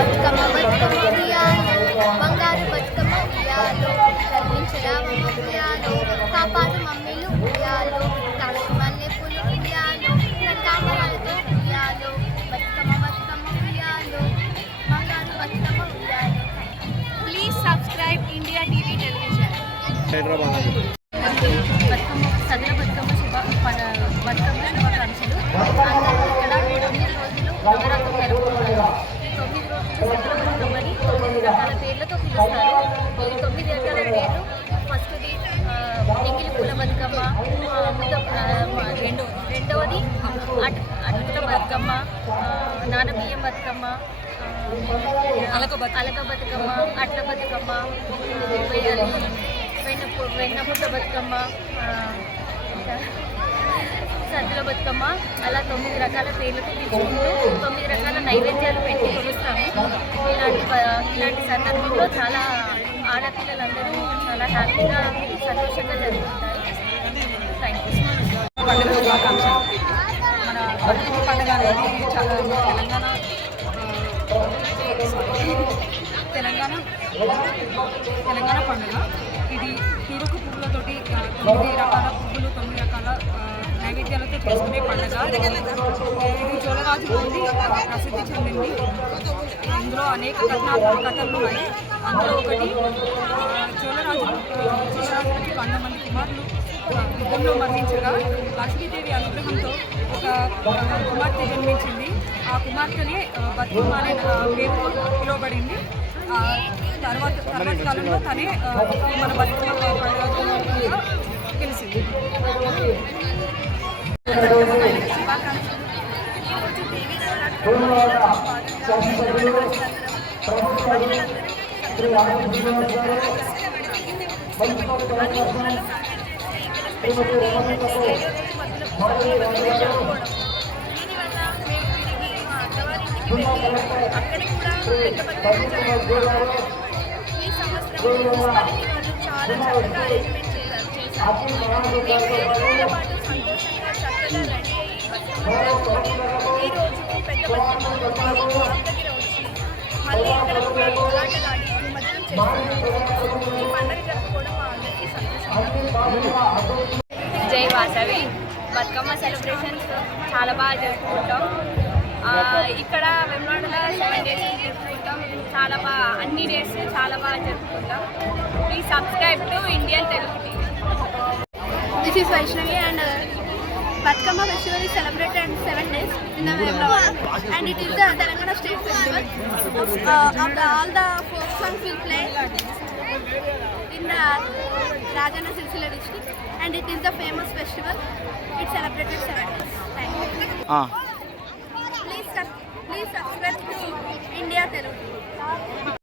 బతుకమ్మ బతుకమ్మ ఉయ్యాలో బంగారు బతుకమ్మ ఉయ్యాలో కరుణించరామమ్మ ఉయ్యాలో కాపాడు మమ్మీలు ఉయ్యాలో కాళ్ళకి మల్లె పూలు ఉయ్యాలో కనకాంబరాలతో ఉయ్యాలో బతుకమ్మ బతుకమ్మ ఉయ్యాలో బంగారు బతుకమ్మ ఉయ్యాలో. Please subscribe India TV television Hyderabad Bathukamma సదర Bathukamma శుభ బతుకమ్మ శుభాకాంక్షలు. అందరూ ఇక్కడ తొమ్మిది రోజులు రకాల పేర్లతో పిలుస్తారు. ఈ తొమ్మిది రకాల పేర్లు. ఫస్ట్ది ఎంగిలి పూల బతుకమ్మ ముద్ద రెండో రెండవది అటు అటుకుల బతుకమ్మ నానబియ్యం బతుకమ్మ అలక అలక బతుకమ్మ అట్ల బతుకమ్మ వెన్న పు- వెన్న పుట్ట బతుకమ్మ సద్దుల బతుకమ్మ అలా తొమ్మిది రకాల పేర్లతో పిలుచుకుంటూ తొమ్మిది రకాల నైవేద్యాలు పెట్టి కొలుస్తాము. ఇలాంటి ఇలాంటి సందర్భంలో చాలా ఆడపిల్లలందరూ చాలా హ్యాపీగా సంతోషంగా జరుగుతుంటారు థ్యాంక్ యూ పండుగ శుభాకాంక్షలు. మన బతుకమ్మ పండుగ అనేది చాలా తెలంగాణ తెలంగాణ తెలంగాణ పండుగ. ఇది పూరక పువ్వులతోటి తొమ్మిది రకాల పువ్వులు తొమ్మిది నైవేద్యాలతో చేసుకునే పండుగ. ఇది చోళరాజు నుండి ప్రసిద్ధి చెందింది. ఇందులో అనేక కథనాత్మక కథలు ఉన్నాయి. అందులో ఒకటి చోళరాజు చోళరాజుకి వంద మంది కుమారులు యుద్ధంలో మరణించగా లక్ష్మీదేవి అనుగ్రహంతో ఒక కుమార్తె జన్మించింది. ఆ కుమార్తెని ఆ, అనే పేరు పేరుతో పిలువబడింది. తర్వాత తర్వాత కాలంలో తనే మన బతుకమ్మ పండుగ దేవీ దీనివల్ల మేము తిరిగి మా అత్తవారింటికి వెళ్ళి అక్కడ కూడా పెద్ద బతుకమ్మ జరుపుకున్నాము. ఈ సంవత్సరం మున్సిపాలిటీ వాళ్ళు చాలా చక్కగా అరేంజ్మెంట్ చేశారు చేశారు పాటు మళ్ళీ ఇక్కడ కూడా నిమజ్జనం ఈ పండుగ జరుపుకోవడం మా అందరికీ జై వాసవి. బతుకమ్మ సెలబ్రేషన్స్ చాలా బాగా జరుపుకుంటాం. ఇక్కడ వెమ్లాడలో సెవెన్ డేస్ జరుపుకుంటాం. చాలా బాగా అన్ని డేస్ చాలా బాగా జరుపుకుంటాం. Please subscribe to Indian Telugu TV is is and Batkama festival is celebrated seven days in Ahmedabad, and it is the Telangana state festival. All the folk songs will play in the Rajana Silsila district, and it is the famous festival. It celebrated seven days. Thank you. Please, please subscribe to India Telugu.